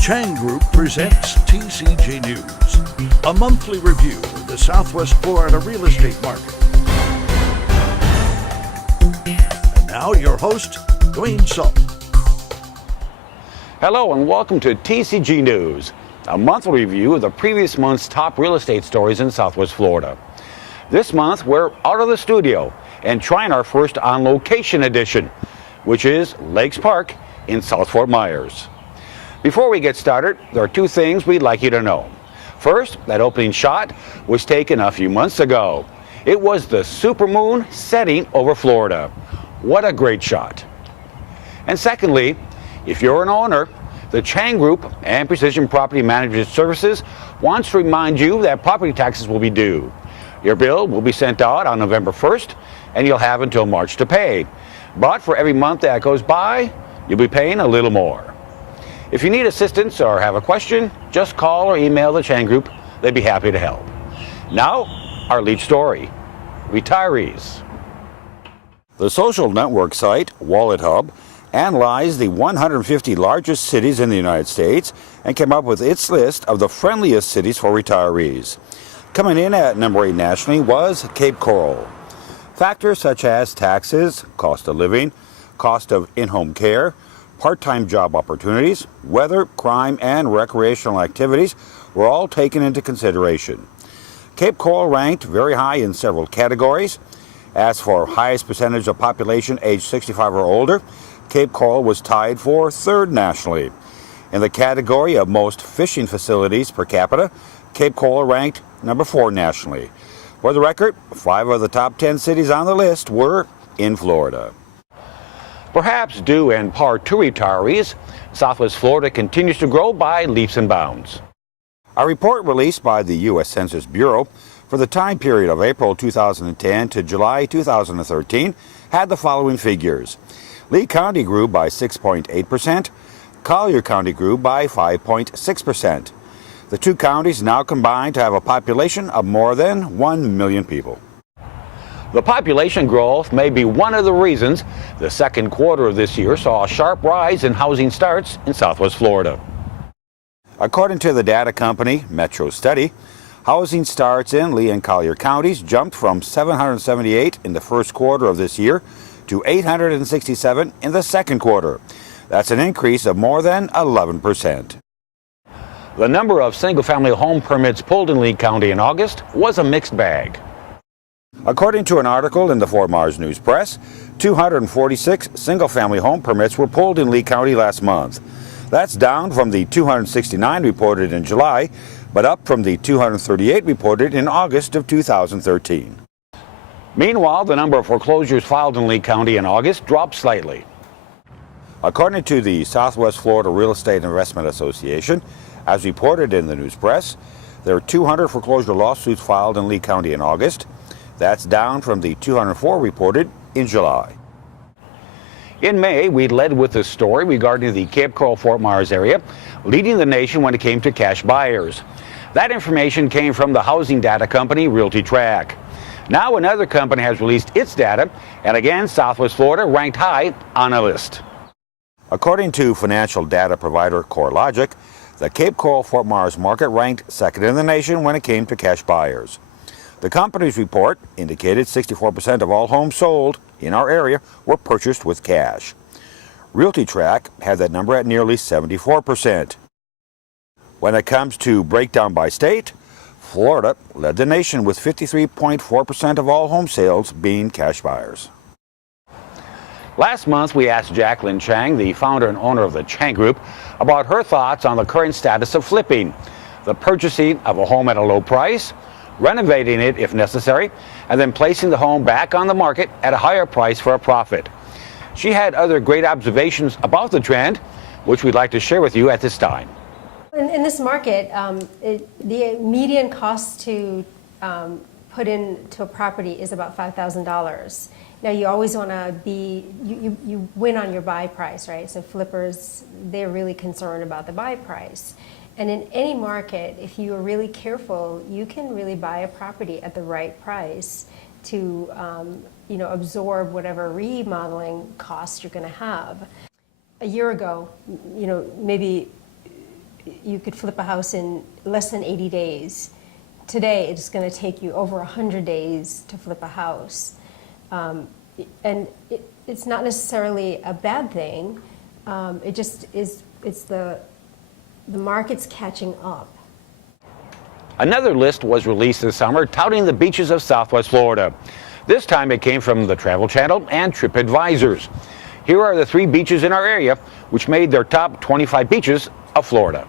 Chang Group presents TCG News, a monthly review of the Southwest Florida real estate market. And now your host, Duane Sulk. Hello and welcome to TCG News, a monthly review of the previous month's top real estate stories in Southwest Florida. This month, we're out of the studio and trying our first on-location edition, which is Lakes Park in South Fort Myers. Before we get started, there are two things we'd like you to know. First, that opening shot was taken a few months ago. It was the supermoon setting over Florida. What a great shot. And secondly, if you're an owner, the Chang Group and Precision Property Management Services wants to remind you that property taxes will be due. Your bill will be sent out on November 1st, and you'll have until March to pay. But for every month that goes by, you'll be paying a little more. If you need assistance or have a question, just call or email the Chang Group. They'd be happy to help. Now, our lead story, retirees. The social network site, Wallet Hub, analyzed the 150 largest cities in the United States and came up with its list of the friendliest cities for retirees. Coming in at number 8 nationally was Cape Coral. Factors such as taxes, cost of living, cost of in-home care, part-time job opportunities, weather, crime, and recreational activities were all taken into consideration. Cape Coral ranked very high in several categories. As for highest percentage of population aged 65 or older, Cape Coral was tied for 3rd nationally. In the category of most fishing facilities per capita, Cape Coral ranked number 4 nationally. For the record, 5 of the top 10 cities on the list were in Florida. Perhaps due in part to retirees, Southwest Florida continues to grow by leaps and bounds. A report released by the U.S. Census Bureau for the time period of April 2010 to July 2013 had the following figures. Lee County grew by 6.8%, Collier County grew by 5.6%. The two counties now combine to have a population of more than 1 million people. The population growth may be one of the reasons the second quarter of this year saw a sharp rise in housing starts in Southwest Florida. According to the data company Metro Study, housing starts in Lee and Collier counties jumped from 778 in the first quarter of this year to 867 in the second quarter. That's an increase of more than 11%. The number of single-family home permits pulled in Lee County in August was a mixed bag. According to an article in the Fort Myers News Press, 246 single-family home permits were pulled in Lee County last month. That's down from the 269 reported in July, but up from the 238 reported in August of 2013. Meanwhile, the number of foreclosures filed in Lee County in August dropped slightly. According to the Southwest Florida Real Estate Investment Association, as reported in the news press, there are 200 foreclosure lawsuits filed in Lee County in August. That's down from the 204 reported in July. In May, we led with a story regarding the Cape Coral Fort Myers area, leading the nation when it came to cash buyers. That information came from the housing data company RealtyTrack. Now another company has released its data, and again, Southwest Florida ranked high on a list. According to financial data provider CoreLogic, the Cape Coral Fort Myers market ranked 2nd in the nation when it came to cash buyers. The company's report indicated 64% of all homes sold in our area were purchased with cash. RealtyTrack had that number at nearly 74%. When it comes to breakdown by state, Florida led the nation with 53.4% of all home sales being cash buyers. Last month, we asked Jacqueline Chang, the founder and owner of the Chang Group, about her thoughts on the current status of flipping, the purchasing of a home at a low price, renovating it if necessary, and then placing the home back on the market at a higher price for a profit. She had other great observations about the trend, which we'd like to share with you at this time. In this market, the median cost to put into a property is about $5,000. Now you always want to you win on your buy price, right? So flippers, they're really concerned about the buy price. And in any market, if you are really careful, you can really buy a property at the right price to absorb whatever remodeling costs you're going to have. A year ago, maybe you could flip a house in less than 80 days. Today, it's going to take you over 100 days to flip a house. And it's not necessarily a bad thing. It just is, it's the market's catching up. Another list was released this summer touting the beaches of Southwest Florida. This time it came from the Travel Channel and TripAdvisors. Here are the 3 beaches in our area which made their top 25 beaches of Florida.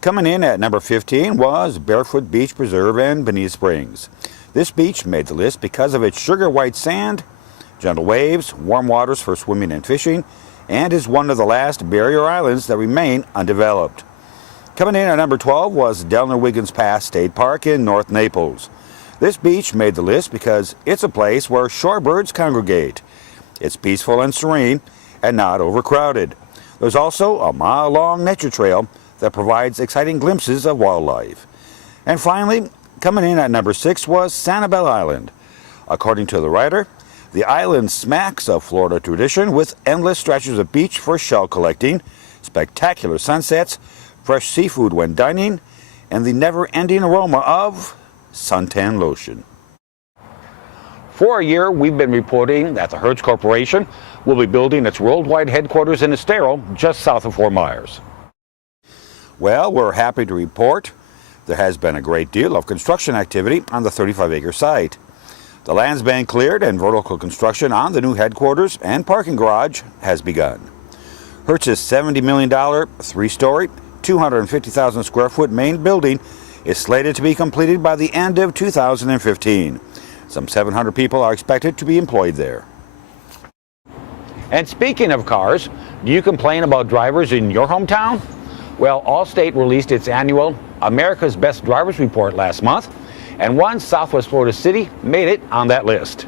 Coming in at number 15 was Barefoot Beach Preserve in Bonita Springs. This beach made the list because of its sugar white sand, gentle waves, warm waters for swimming and fishing, and is one of the last barrier islands that remain undeveloped. Coming in at number 12 was Delnor-Wiggins Pass State Park in North Naples. This beach made the list because it's a place where shorebirds congregate. It's peaceful and serene and not overcrowded. There's also a mile-long nature trail that provides exciting glimpses of wildlife. And finally, coming in at number 6 was Sanibel Island. According to the writer, the island smacks of Florida tradition with endless stretches of beach for shell collecting, spectacular sunsets, fresh seafood when dining, and the never-ending aroma of suntan lotion. For a year, we've been reporting that the Hertz Corporation will be building its worldwide headquarters in Estero, just south of Fort Myers. Well, we're happy to report there has been a great deal of construction activity on the 35-acre site. The land's been cleared and vertical construction on the new headquarters and parking garage has begun. Hertz's $70 million, 3-story, 250,000 square foot main building is slated to be completed by the end of 2015. Some 700 people are expected to be employed there. And speaking of cars, do you complain about drivers in your hometown? Well, Allstate released its annual America's Best Drivers Report last month, and one Southwest Florida city made it on that list.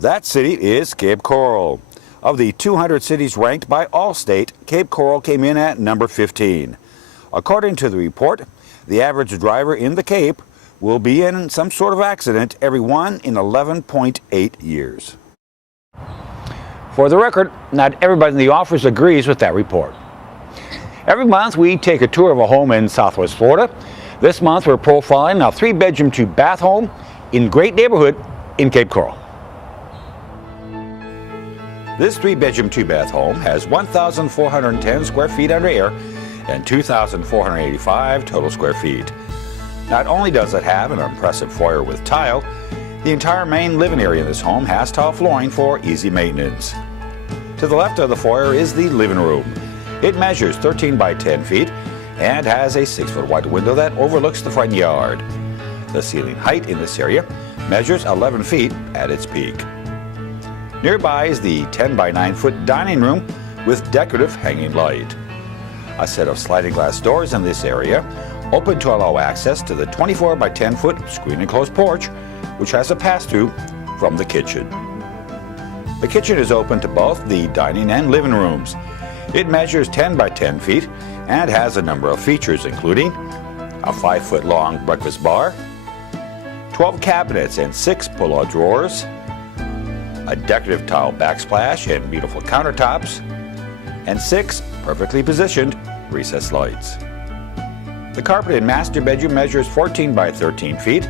That city is Cape Coral. Of the 200 cities ranked by Allstate, Cape Coral came in at number 15. According to the report, the average driver in the Cape will be in some sort of accident every 1 in 11.8 years. For the record, not everybody in the office agrees with that report. Every month we take a tour of a home in Southwest Florida. This month we're profiling a 3-bedroom, 2-bath home in great neighborhood in Cape Coral. This 3-bedroom, 2-bath home has 1,410 square feet under air and 2,485 total square feet. Not only does it have an impressive foyer with tile, the entire main living area in this home has tile flooring for easy maintenance. To the left of the foyer is the living room. It measures 13 by 10 feet and has a 6-foot wide window that overlooks the front yard. The ceiling height in this area measures 11 feet at its peak. Nearby is the 10 by 9 foot dining room with decorative hanging light. A set of sliding glass doors in this area open to allow access to the 24 by 10 foot screen enclosed porch, which has a pass-through from the kitchen. The kitchen is open to both the dining and living rooms. It measures 10 by 10 feet and has a number of features, including a 5-foot long breakfast bar, 12 cabinets and 6 pull-out drawers, a decorative tile backsplash and beautiful countertops, and 6 perfectly positioned recessed lights. The carpeted master bedroom measures 14 by 13 feet,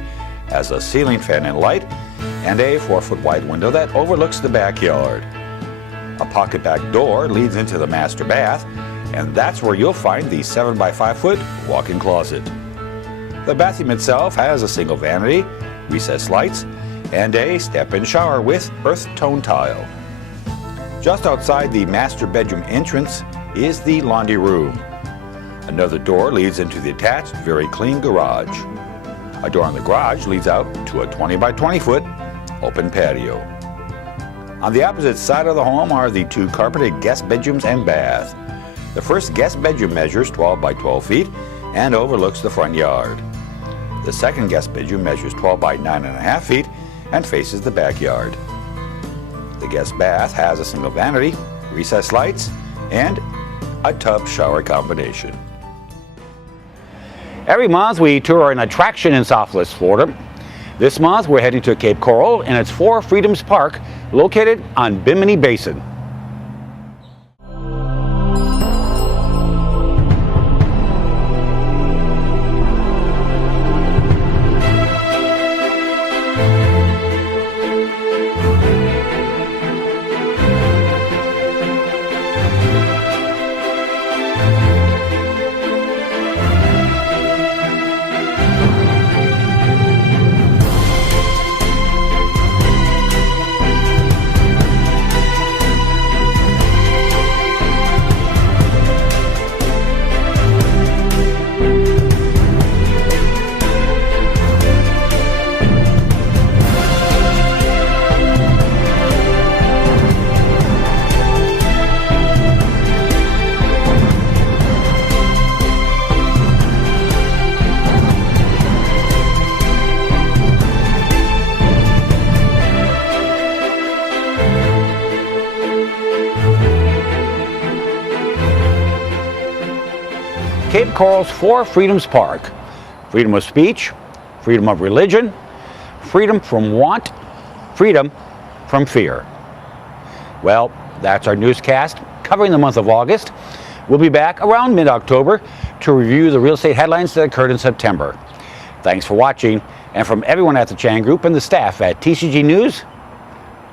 has a ceiling fan and light, and a 4-foot wide window that overlooks the backyard. A pocket back door leads into the master bath, and that's where you'll find the 7 by 5 foot walk-in closet. The bathroom itself has a single vanity, recessed lights, and a step-in shower with earth tone tile. Just outside the master bedroom entrance is the laundry room. Another door leads into the attached, very clean garage. A door in the garage leads out to a 20 by 20 foot open patio. On the opposite side of the home are the 2 carpeted guest bedrooms and bath. The first guest bedroom measures 12 by 12 feet and overlooks the front yard. The second guest bedroom measures 12 by 9.5 feet and faces the backyard. The guest bath has a single vanity, recessed lights, and a tub shower combination. Every month we tour an attraction in Southwest Florida. This month we're heading to Cape Coral and its Four Freedoms Park located on Bimini Basin. Cape Coral's 4 Freedoms Park: freedom of speech, freedom of religion, freedom from want, freedom from fear. Well, that's our newscast covering the month of August. We'll be back around mid-October to review the real estate headlines that occurred in September. Thanks for watching, and from everyone at the Chang Group and the staff at TCG News,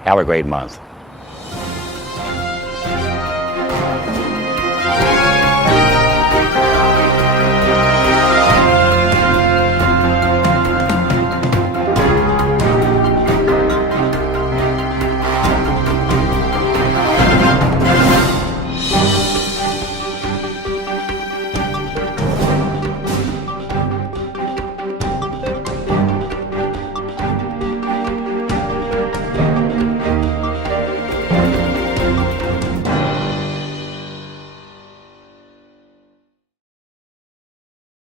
have a great month.